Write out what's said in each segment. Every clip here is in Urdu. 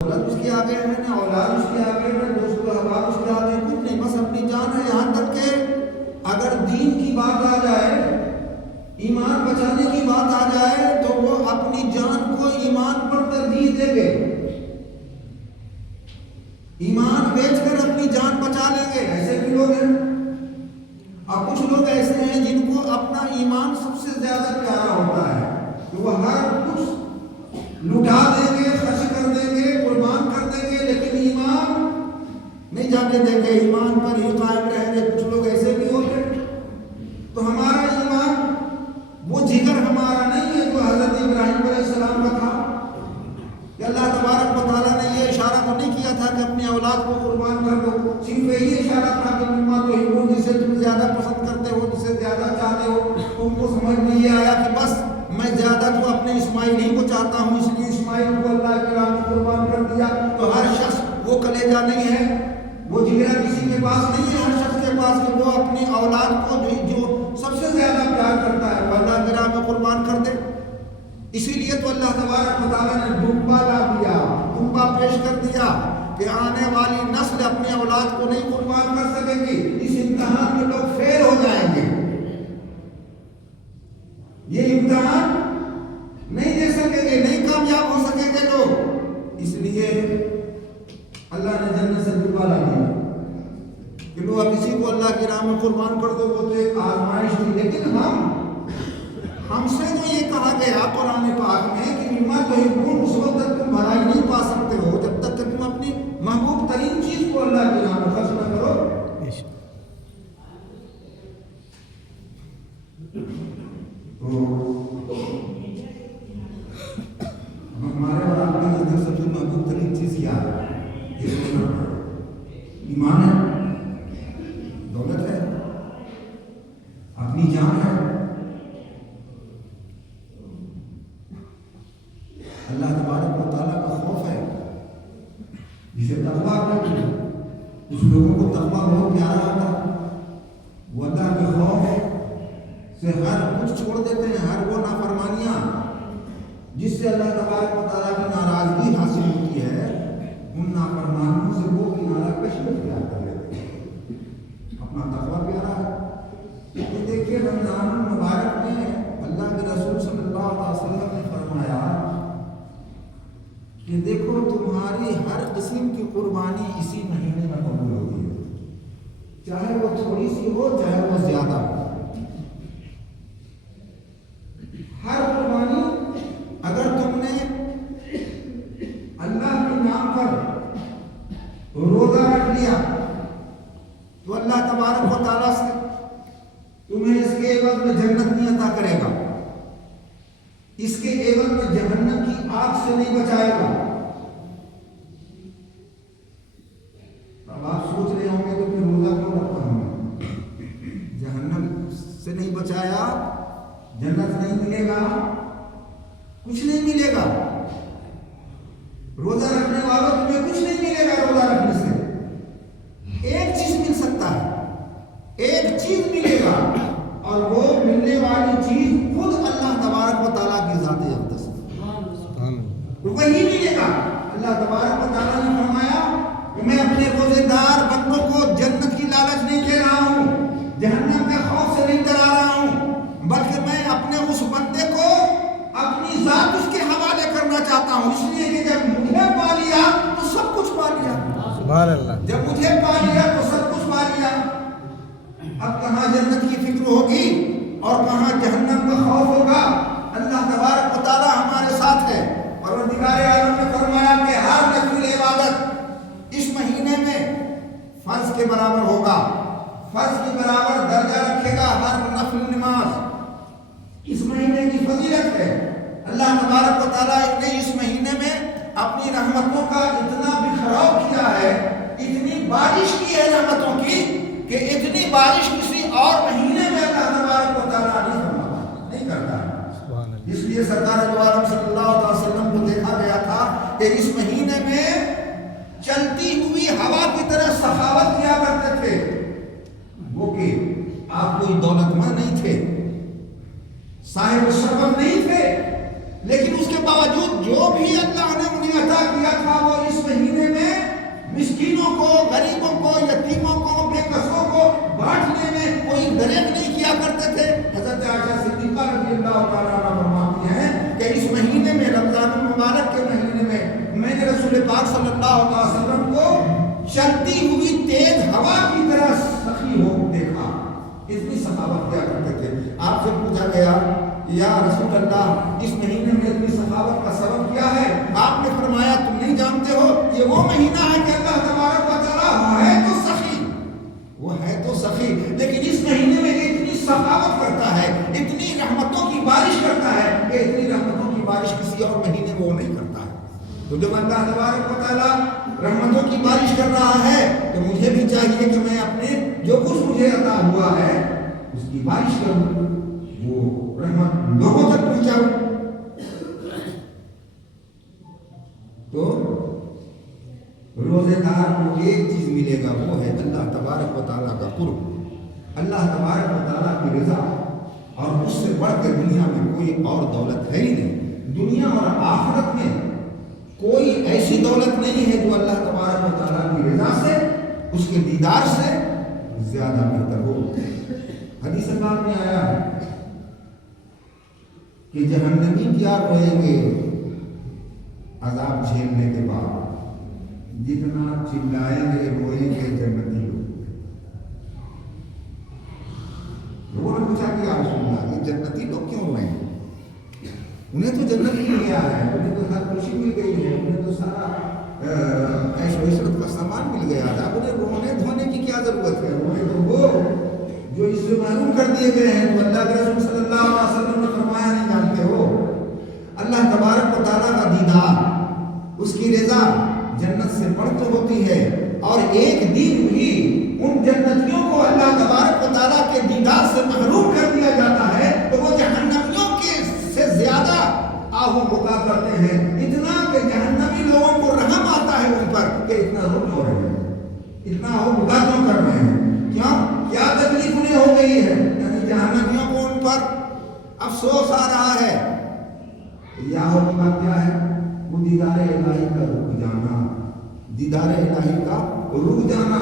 دولت اس کے آگے ہے نہ اولاد اس کے آگے ہے، دوست و احباب اس کے آگے کچھ نہیں، بس اپنی جان ہے۔ یہاں تک کہ اگر دین کی بات آ جائے، ایمان بچانے کی بات آ جائے تو وہ اپنی جان کو ایمان پر ترجیح دیں گے، ایمان بیچ کر اپنی جان بچا لیں گے۔ ایسے بھی لوگ ہیں، اور کچھ لوگ ایسے ہیں جن کو اپنا ایمان سب سے زیادہ پیارا ہوتا ہے کہ وہ ہر کچھ لٹا دیں گے، خرچ کر دیں گے، قربان کر دیں گے، لیکن ایمان نہیں جانے دیں گے، ایمان پر ہی قائم رہیں گے۔ کچھ لوگ ایسے بھی ہوتے ہیں۔ تو ہمارا ایمان وہ جگر ہمارا نہیں ہے جو حضرت ابراہیم علیہ السلام کا تھا کہ اللہ تبارک و تعالیٰ نے یہ اشارہ تو نہیں کیا تھا کہ اپنی اولاد کو قربان کر دو، صرف یہی اشارہ تھا کہ مما تو ہندو جسے تم زیادہ پسند کرتے ہو، جسے زیادہ چاہتے ہو۔ تم کو سمجھ میں یہ آیا کہ بس میں زیادہ تو اپنے اسماعیل ہی کو چاہتا ہوں، اس لیے اسماعیل کو اللہ کے راہ میں قربان کر دیا۔ تو ہر شخص وہ کلیجہ نہیں ہے، وہ جگرا کسی کے پاس نہیں ہے ہر شخص کے پاس کہ وہ اپنی اولاد کو جو سب سے زیادہ پیار کرتا ہے وہ اللہ کے راہ میں قربان کر دے۔ اسی لیے تو اللہ تبارک و تعالیٰ نے ڈوبا لا دیا، ڈوبا پیش کر دیا کہ آنے والی نسل اپنی اولاد کو نہیں قربان کر سکے گی، اس امتحان میں لوگ فیل ہو جائیں گے، یہ امتحان نہیں دے سکیں گے، نہیں کامیاب ہو سکیں گے لوگ۔ اس لیے اللہ نے جنت سے ڈوبا لا دیا کہ لو اب اسی کو اللہ کی راہ میں قربان کر دو۔ وہ تو ایک آزمائش تھی، لیکن ہم سے تو یہ کہا گیا قرآن پاک میں کہ مما تحبون، اس وقت تک تم بھلائی نہیں پا سکتے ہو جب تک کہ تم اپنی محبوب ترین چیز کو اللہ کی راہ میں خرچ نہ کرو۔ ہمارے اور آپ کے نزدیک سب سے محبوب ترین چیز کیا ہے؟ ایمان ہے، دولت ہے، اپنی جان ہے، اللہ تبارک و تعالیٰ کا خوف ہے، جسے تقویٰ کہتے ہیں۔ کچھ لوگوں کو تقویٰ بہت پیارا آتا ہے، وہ اللہ کے خوف سے ہر کچھ چھوڑ دیتے ہیں، ہر وہ نافرمانیاں جس سے اللہ تبارک و تعالیٰ کی ناراضگی حاصل ہوتی ہے، ان نافرمانیوں سے وہ کنارہ کشی اختیار کر لیتے ہیں۔ اپنا تقویٰ پیارا ہے۔ یہ دیکھیے رمضان المبارک میں اللہ کے رسول صلی اللہ علیہ وسلم نے فرمایا کہ دیکھو تمہاری ہر قسم کی قربانی اسی مہینے میں قبول ہوتی ہے، چاہے وہ تھوڑی سی ہو چاہے وہ زیادہ ہو۔ ہر قربانی اگر تم نے اللہ کے نام پر روزہ رکھ لیا تو اللہ تبارک و تعالیٰ سے تمہیں اس کے عوض میں جنت نہیں عطا کرے گا، اس کے عوض میں جہنم کی آگ سے نہیں بچائے گا۔ اب آپ سوچ رہے ہوں گے تو پھر روزہ کیوں رکھا ہوں گے؟ جہنم سے نہیں بچایا، جنت نہیں ملے گا، کچھ نہیں ملے گا۔ روزہ رکھنے والوں تمہیں کچھ نہیں ملے گا۔ روزہ رکھنے سے ایک چیز مل سکتا ہے، ایک چیز ملے گا، اور وہ ملنے والی چیز خود اللہ تبارک و تعالیٰ کی ذات اقدس وہی ملے گا۔ اللہ تبارک و تعالیٰ نے فرمایا کہ میں اپنے روزے دار بندوں کو جنت کی لالچ نہیں دے رہا ہوں، جہنم کے خوف سے نہیں ڈرا رہا ہوں، بلکہ میں اپنے اس بندے کو اپنی ذات اس کے حوالے کرنا چاہتا ہوں، اس لیے کہ جب مجھے پا لیا تو سب کچھ پا لیا، سبحان اللہ، جب مجھے پا لیا تو سب کچھ پا لیا۔ اب کہاں جنت کی فکر ہوگی اور کہاں جہنم کا خوف ہوگا؟ اللہ تبارک و تعالیٰ ہمارے ساتھ ہے۔ پروردگار عالم نے فرمایا کہ ہر نفل عبادت اس مہینے میں فرض کے برابر ہوگا، فرض کے برابر درجہ رکھے گا ہر نفل نماز۔ اس مہینے کی فضیلت ہے، اللہ تبارک و تعالیٰ نے اس مہینے میں اپنی رحمتوں کا اتنا بکھراؤ کیا ہے، اتنی بارش کی ہے رحمتوں کی کہ اتنی بارش کسی اور مہینے میں اللہ تبارک و تعالیٰ نہیں کرتا ہے۔ اس لیے سرکار دو عالم صلی اللہ علیہ وسلم کو دیکھا گیا تھا کہ اس مہینے میں چلتی ہوئی ہوا کی طرح سخاوت کیا کرتے تھے۔ وہ کہ آپ کوئی دولت مند نہیں تھے، صاحب شرف نہیں تھے، لیکن اس کے باوجود جو بھی اللہ نے انہیں عطا کیا تھا وہ اس کو، یتیموں کو، بے کسوں کو بانٹنے میں کوئی دریغ نہیں کیا کرتے تھے۔ حضرت عائشہ صدیقہ رضی اللہ تعالیٰ عنہ فرماتی ہیں کہ اس مہینے میں، رمضان المبارک کے مہینے میں نے رسول پاک صلی اللہ علیہ وسلم کو چلتی ہوئی تیز ہوا کی طرح سخی ہو دیکھا، اتنی سخاوت کیا کرتے تھے۔ آپ سے پوچھا گیا یا رسول اللہ اس مہینے میں اتنی سخاوت کا سبب کیا ہے؟ آپ نے فرمایا تم نہیں جانتے ہو، یہ وہ مہینہ ہے کہ اللہ تبارک و تعالیٰ ہے تو سخی، وہ ہے تو سخی، لیکن اس مہینے میں اتنی سخاوت کرتا ہے، اتنی رحمتوں کی بارش کرتا ہے کہ اتنی رحمتوں کی بارش کسی اور مہینے میں وہ نہیں کرتا ہے۔ تو جب اللہ تبارک و تعالیٰ رحمتوں کی بارش کر رہا ہے تو مجھے بھی چاہیے کہ میں اپنے جو کچھ مجھے عطا ہوا ہے اس کی بارش کروں، وہ رحمت لوگوں تک پہنچاؤں۔ تو روزے دار کو ایک چیز ملے گا، وہ ہے اللہ تبارک و تعالیٰ کا قرب، اللہ تبارک و تعالیٰ کی رضا، اور اس سے بڑھ کے دنیا میں کوئی اور دولت ہے ہی نہیں۔ دنیا اور آخرت میں کوئی ایسی دولت نہیں ہے جو اللہ تبارک و تعالیٰ کی رضا سے، اس کے دیدار سے زیادہ بہتر ہو۔ حدیث پاک میں آیا ہے کہ جہنمی کیا روئیں گے عذاب جھیلنے کے بعد، جتنا چلائیں گے روئیں گے جنتی لوگ۔ لوگوں نے پوچھا کہ یا رسول اللہ یہ جنتی لوگ کیوں روئیں گے؟ انہیں تو جنت مل گیا ہے، انہیں تو ہر خوشی مل گئی ہے، انہیں تو سارا عیش و عشرت کا سامان مل گیا تھا، انہیں رونے دھونے کی کیا ضرورت ہے؟ انہیں تو وہ جو اس سے محروم کر دیے گئے ہیں۔ تو اللہ کے رسول صلی اللہ علیہ وسلم نے فرمایا نہیں جانتے ہو، اللہ تبارک و تعالیٰ کا دیدار، اس کی رضا جنت سے بڑھ کر ہوتی ہے، اور ایک دن بھی ان جنتیوں کو اللہ تبارک و تعالیٰ کے دیدار سے محروم کر دیا جاتا ہے تو وہ جہنمیوں کے سے زیادہ آہو بکا کرتے ہیں، اتنا کہ جہنمی لوگوں کو رحم آتا ہے ان پر کہ اتنا رو کیوں رہے ہیں، اتنا آہو بکا کیوں کر رہے ہیں، کیوں کیا تکلیف انہیں ہو گئی ہے؟ یعنی جہنمیوں کو ان پر افسوس آ رہا ہے۔ یہ آہو بکا کیا ہے؟ وہ دیدار الہی کا رک جانا، دیدار الہی کا رک جانا،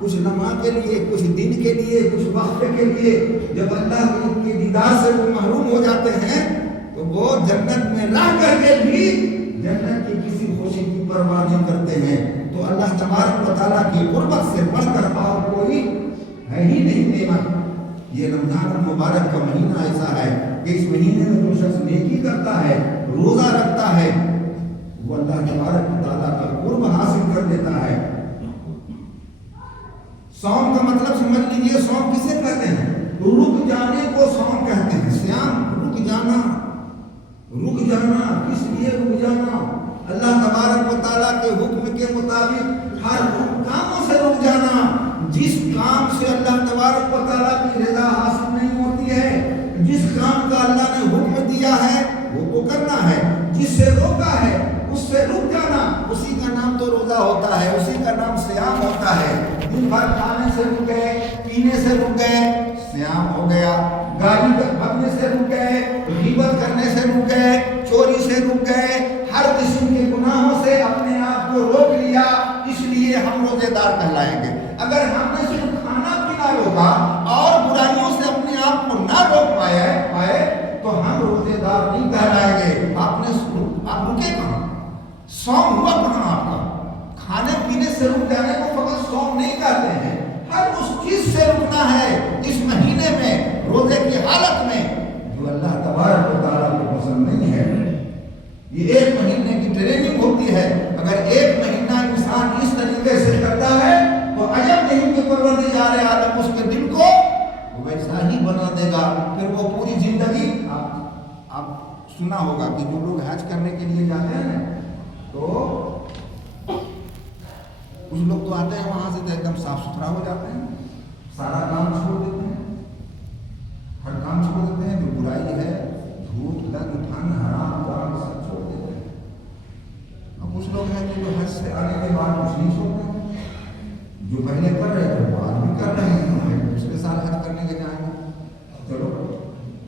کچھ لمحہ کے لیے، کچھ دن کے لیے، کچھ وقت کے لیے جب اللہ کے دیدار سے وہ محروم ہو جاتے ہیں تو وہ جنت میں رہ کر کے بھی جنت کی کسی خوشی کی پرواہ نہیں کرتے ہیں۔ تو اللہ تبارک و تعالیٰ کی قربت سے بڑھ کر اور کوئی ہے ہی نہیں نعمت۔ یہ رمضان المبارک کا مہینہ ایسا ہے کہ اس مہینے میں جو شخص نیکی کرتا ہے، روزہ رکھتا ہے، وہ اللہ تبارک و تعالیٰ کا قرب حاصل کر لیتا ہے۔ صوم کا مطلب سمجھ لیجیے، صوم کسے کہتے ہیں؟ رک جانے کو صوم کہتے ہیں۔ صیام رک جانا، رک جانا، کس لیے رک جانا؟ اللہ تبارک و تعالیٰ کے حکم کے مطابق ہر ان کاموں سے رک جانا جس کام سے اللہ تبارک و تعالیٰ کی رضا حاصل نہیں ہوتی ہے، جس کام کا اللہ نے حکم دیا ہے وہ کرنا ہے، جس سے روکا ہے اس سے رک جانا، اسی کا نام تو روزہ ہوتا ہے، اسی کا نام صیام ہوتا ہے۔ دن بھر کھانے سے رک گئے، پینے سے رک گئے، صیام ہو گیا۔ گالی بکنے سے رک گئے، غیبت کرنے سے رک گئے، چوری سے رک گئے، ہر قسم کے گناہوں سے اپنے آپ کو روک لیا، اس لیے ہم روزے دار کہلائیں گے۔ اگر ہم نے صرف کھانا پینا روکا اور برائیوں سے اپنے آپ کو نہ روک پائے تو ہم روزے دار نہیں کہلائیں گے۔ آپ رکے کہاں؟ صوم ہوا کہاں آپ کا؟ کھانے پینے سے رک جانے کو فقط صوم نہیں کہتے ہیں، ہر اس چیز سے رکنا ہے اس مہینے میں، روزے کی حالت میں، جو اللہ تبارک و تعالیٰ کو پسند نہیں ہے۔ یہ ایک مہینے کی ٹریننگ ہوتی ہے، اگر ایک مہینہ انسان اس طریقے سے کرتا ہے تو عجب نہیں کہ پروردگار عالم اس کے دل کو ویسا ہی بنا دے گا، پھر وہ پوری زندگی آپ سنا ہوگا کہ جو لوگ حج کرنے کے لیے جاتے ہیں تو کچھ لوگ تو آتے ہیں وہاں سے تو ایک دم صاف ستھرا ہو جاتے ہیں، سارا کام چھوڑ دیتے ہیں، ہر کام چھوڑ دیتے ہیں، جو برائی ہے، دھوپ لگ پھن حرام کام سب چھوڑ دیتے ہیں۔ اور کچھ لوگ ہیں کہ جو حج سے آنے کے بعد کچھ نہیں چھوڑتے ہیں، جو پہلے کر رہے تھے وہ آج بھی کر رہے ہیں، پچھلے سال حج کرنے کے جائیں گے، چلو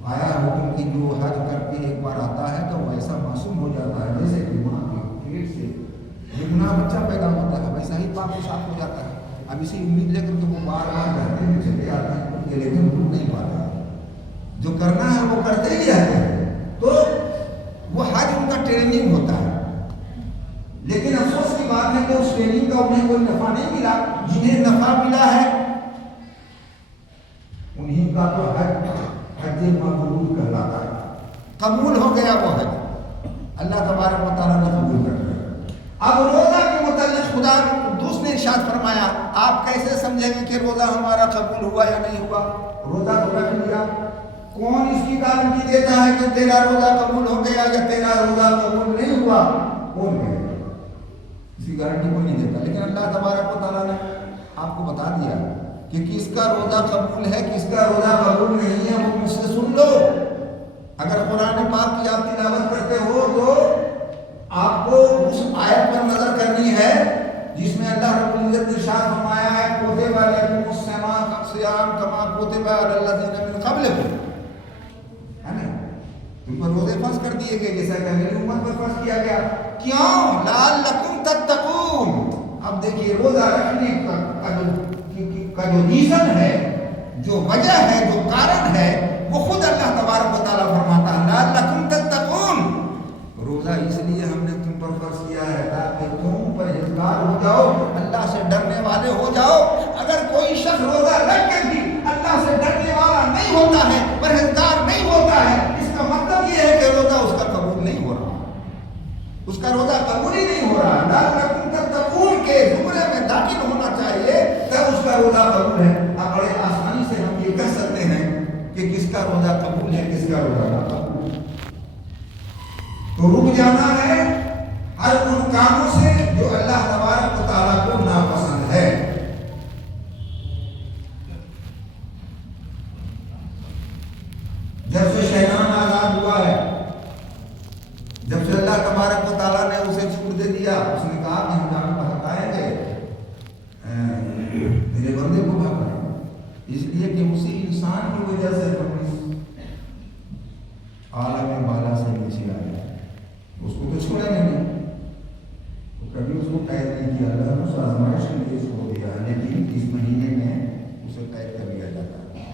آیا حکم کی جو حج کر کے ایک بار آتا ہے تو وہ ایسا معصوم ہو جاتا ہے جیسے کہ ماں کے پیٹ سے جو گناہ بچہ پیدا ہوتا ہے ویسا ہی پاک و صاف ہو جاتا ہے۔ اب اسی امید لے کر کے وہ بار بار رہتے ہیں چلے آتے ہیں ان کے لیکن رک نہیں پاتے، جو کرنا ہے وہ کرتے ہی رہتے ہیں، تو وہ حج ان کا ٹریننگ ہوتا ہے، لیکن افسوس کی بات ہے کہ اس ٹریننگ کا انہیں کوئی نفع نہیں ملا، جنہیں نفع ملا ہے انہیں کا تو حج مقبول کہلاتا ہے، قبول ہو گیا وہ حج، اللہ تبارک و تعالیٰ نے قبول کر لیا۔ اب روزہ کے متعلق خدا قدوس نے ارشاد فرمایا، آپ کیسے سمجھیں گے کہ روزہ ہمارا قبول ہوا یا نہیں ہوا؟ روزہ تو رکھ لیا، کون اس کی گارنٹی دیتا ہے کہ تیرا روزہ قبول ہو گیا یا تیرا روزہ قبول نہیں ہوا؟ کون کہے گا؟ اس کی گارنٹی کوئی نہیں دیتا، لیکن اللہ تبارک و تعالیٰ نے آپ کو بتا دیا کہ کس کا روزہ قبول ہے کس کا روزہ قبول نہیں ہے، وہ مجھ سے سن لو۔ اگر قرآن پاک کی آپ تلاوت کرتے ہو تو آپ کو اس آیت پر نظر کرنی ہے جس میں اللہ رب العزت نے ارشاد فرمایا ہے کتب علیکم الصیام کما کتب علی الذین من قبلکم، ہے نا، تم پر روزے فرض کر دیے گئے جیسا کہ میری امت پر فرض کیا گیا، کیوں؟ لعلکم تتقون۔ اب دیکھیے روزہ رکھنے کا جو ریزن ہے، جو وجہ ہے، جو کارن ہے، وہ خود اللہ تبارک و تعالیٰ فرماتا ہے لعلکم تتقون، روزہ اس لیے ہم نے تم پر فرض کیا ہے تاکہ تم پرہیزگار ہو جاؤ، اللہ سے ڈرنے والے ہو جاؤ۔ اگر کوئی شخص روزہ رکھ کے بھی اللہ سے ڈرنے والا نہیں ہوتا ہے، پرہیزگار نہیں ہوتا ہے، اس کا مطلب یہ ہے کہ روزہ اس کا قبول نہیں ہو رہا، اس کا روزہ قبول ہی نہیں ہو رہا۔ لعلکم تتقون کے زمرے میں داخل ہونا چاہیے تب اس کا روزہ قبول ہے۔ اب بڑے آسانی سے ہم یہ کہہ سکتے ہیں کہ کس کا روزہ قبول ہے کس کا روزہ ناقبول ہے، تو رک جانا ہے ہر ان کاموں سے جو اللہ تبارک و تعالیٰ کو ناپسند ہے۔ جب سے شیطان آزاد ہوا ہے، جب سے اللہ تبارک و تعالیٰ نے اسے چھوٹ دے دیا، اس نے کہا کہ ہم جان بہکائیں گے میرے بندے کو بہکائیں، اس لیے کہ اسی انسان کی وجہ سے ہم اس عالم بالا سے نیچے آئے، اس کو تو چھوڑیں گے نہیں، تو کبھی اس کو قید نہیں کیا، اللہ نے اس آزمائش کے لیے چھوڑ دیا، لیکن اس مہینے میں اسے قید کر لیا جاتا ہے۔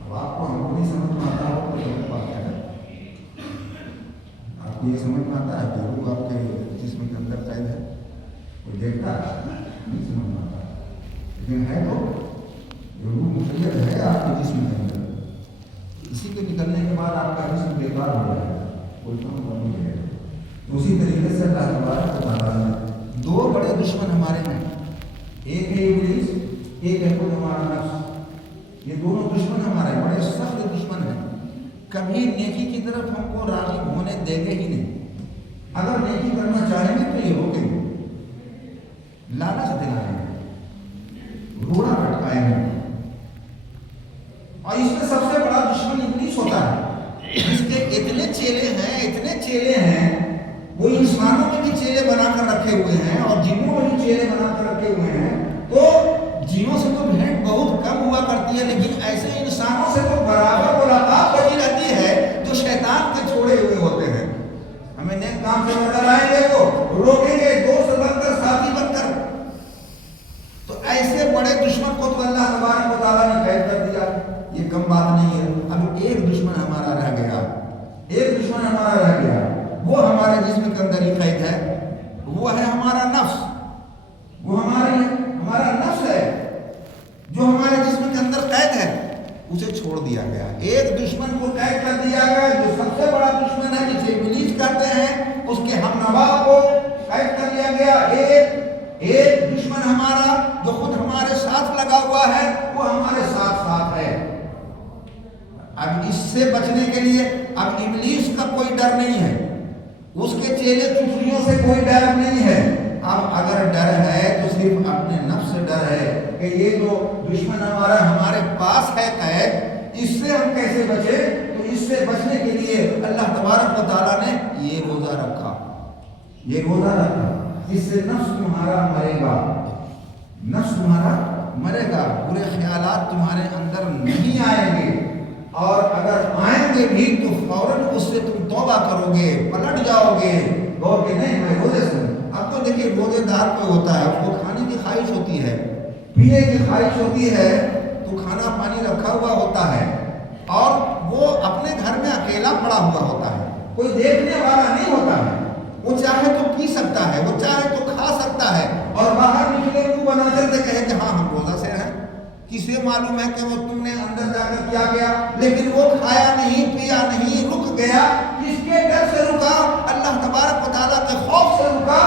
اب آپ کو ہم کو نہیں سمجھ میں آتا ہو تو غلط بات ہے، آپ کو یہ سمجھ میں آتا ہے کہ روح آپ کے جسم کے اندر قید ہے، کوئی دیکھتا ہے نہیں سمجھ میں آتا، لیکن ہے تو روح مقید ہے آپ کے جسم کے اندر، اسی کے نکلنے کے بعد آپ کا جسم بیکار ہو جائے گا، کوئی کام نہیں ہے۔ اسی طریقے سے اللہ تبارک و تعالیٰ نے دو بڑے دشمن ہمارے ہیں، ایک ہے ابلیس، ایک ہے خود ہمارا نفس، یہ دونوں دشمن ہمارے بڑے سخت دشمن ہیں، کبھی نیکی کی طرف ہم کو راغب ہونے دیں گے ہی نہیں، اگر نیکی کرنا چاہیں گے تو یہ روکیں گے، لالچ دلائیں گے، روڑا لٹکائیں گے، اور اس میں سب سے بڑا دشمن ابلیس ہوتا ہے، اس کے اتنے چیلے ہیں، وہ انسانوں میں بھی چیلے بنا کر رکھے ہوئے ہیں اور جنوں میں بھی چیلے بنا کر رکھے ہوئے ہیں، تو جنوں سے تو بھیڑ بہت کم ہوا کرتی ہے، لیکن ایسے انسانوں سے تو برابر ملاقات ہوتی رہتی ہے جو شیطان کے چھوڑے ہوئے ہوتے ہیں، ہمیں نیک کام سے نظر آئیں گے وہ روکیں گے، دوست بن کر ساتھی بن کر، تو ایسے بڑے دشمن کو تو اللہ تبارک و تعالیٰ نے قید کر دیا، یہ کم بات نہیں ہے۔ اب ایک دشمن ہمارا رہ گیا، ایک دشمن ہمارا رہ گیا، وہ ہمارے جسم کے اندر ہی قید ہے، وہ ہے ہمارا نفس، وہ ہمارا نفس ہے جو ہمارے جسم کے اندر قید ہے، اسے چھوڑ دیا گیا، ایک دشمن کو قید کر دیا گیا جو سب سے بڑا دشمن ہے جسے ابلیس کہتے ہیں، اس کے ہم نوا کو قید کر دیا گیا، ایک دشمن ہمارا جو خود ہمارے ساتھ لگا ہوا ہے وہ ہمارے ساتھ ہے۔ اب اس سے بچنے کے لیے اب ابلیس کا کوئی ڈر نہیں ہے، اس کے چیلے چچڑیوں سے کوئی ڈر نہیں ہے، اب اگر ڈر ہے تو صرف اپنے نفس سے ڈر ہے کہ یہ جو دشمن ہمارے پاس ہے قید، اس سے ہم کیسے بچے، تو اس سے بچنے کے لیے اللہ تبارک و تعالیٰ نے یہ روزہ رکھا، اس سے نفس تمہارا مرے گا، برے خیالات تمہارے اندر نہیں آئیں گے، اور اگر آئیں گے بھی تو فوراً اس سے تم توبہ کرو گے، پلٹ جاؤ گے، کہ نہیں میں روزے سے۔ اب تو دیکھیے روزے دار کوئی ہوتا ہے اس کو کھانے کی خواہش ہوتی ہے، پینے کی خواہش ہوتی ہے، تو کھانا پانی رکھا ہوا ہوتا ہے اور وہ اپنے گھر میں اکیلا پڑا ہوا ہوتا ہے، کوئی دیکھنے والا نہیں ہوتا ہے، وہ چاہے تو پی سکتا ہے، وہ چاہے تو کھا سکتا ہے، اور باہر نکلے منہ بنا کر کہے کہ ہاں ہم روزہ سے ہیں، کسے معلوم ہے کہ وہ تم نے اندر جا کر کیا کیا، لیکن وہ کھایا نہیں، پیا نہیں، رک گیا، کس کے ڈر سے رکا؟ اللہ تبارک و تعالیٰ کے خوف سے رکا،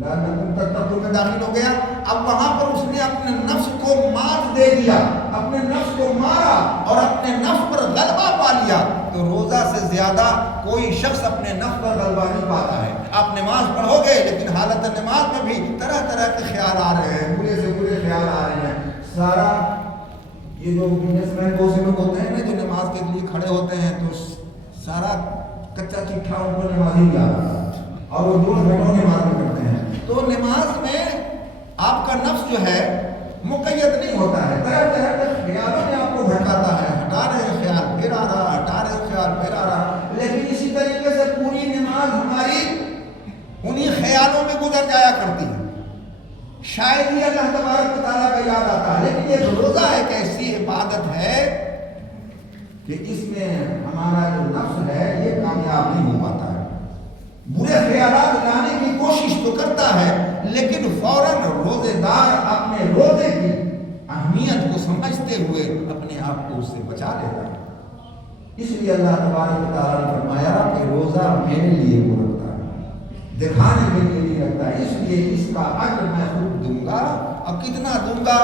لعلکم تتقون میں داخل ہو گیا۔ اب وہاں پر اس نے اپنے نفس کو مات دے دیا، اپنے نفس کو مارا اور اپنے نفس پر غلبہ پا لیا۔ تو روزہ سے زیادہ کوئی شخص اپنے نفس پر غلبہ نہیں پاتا ہے۔ آپ نماز پڑھو گے لیکن حالت نماز میں بھی طرح طرح کے خیال آ رہے ہیں، برے سے برے خیال آ رہے ہیں۔ سارا یہ جو بزنس مین بہت سے لوگ ہوتے ہیں نا جو نماز کے لیے کھڑے ہوتے ہیں، تو سارا کچا چٹھا ان کو نماز ہی یاد آتا ہے اور وہ دونوں گھنٹوں نماز میں کرتے ہیں۔ تو نماز میں آپ کا نفس جو ہے مقید نہیں ہوتا ہے، طرح طرح کے خیالوں میں آپ کو بھٹکاتا ہے، ہٹا رہے خیال پھر آ رہا، ہٹا رہے خیال پھر آ رہا، لیکن اسی طریقے سے پوری نماز ہماری انہی خیالوں میں گزر جایا کرتی ہے، شاید ہی اللہ تبارک و تعالیٰ کا یاد آتا ہے۔ لیکن یہ روزہ ایک ایسی عبادت ہے کہ اس میں ہمارا جو نفس ہے یہ کامیاب نہیں ہو پاتا ہے، برے خیالات لانے کی کوشش تو کرتا ہے لیکن فوراً روزے دار اپنے روزے کی اہمیت کو سمجھتے ہوئے اپنے آپ کو اس سے بچا لیتا ہے۔ اس لیے اللہ تبارک و تعالیٰ نے فرمایا کہ روزہ میرے لیے وہ رکھتا ہے، دکھانے کے لیے نہیں رکھتا ہے، اس لیے اس کا اجر میں خود دوں گا، اور کتنا دوں گا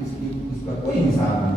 اس کا کوئی حساب نہیں۔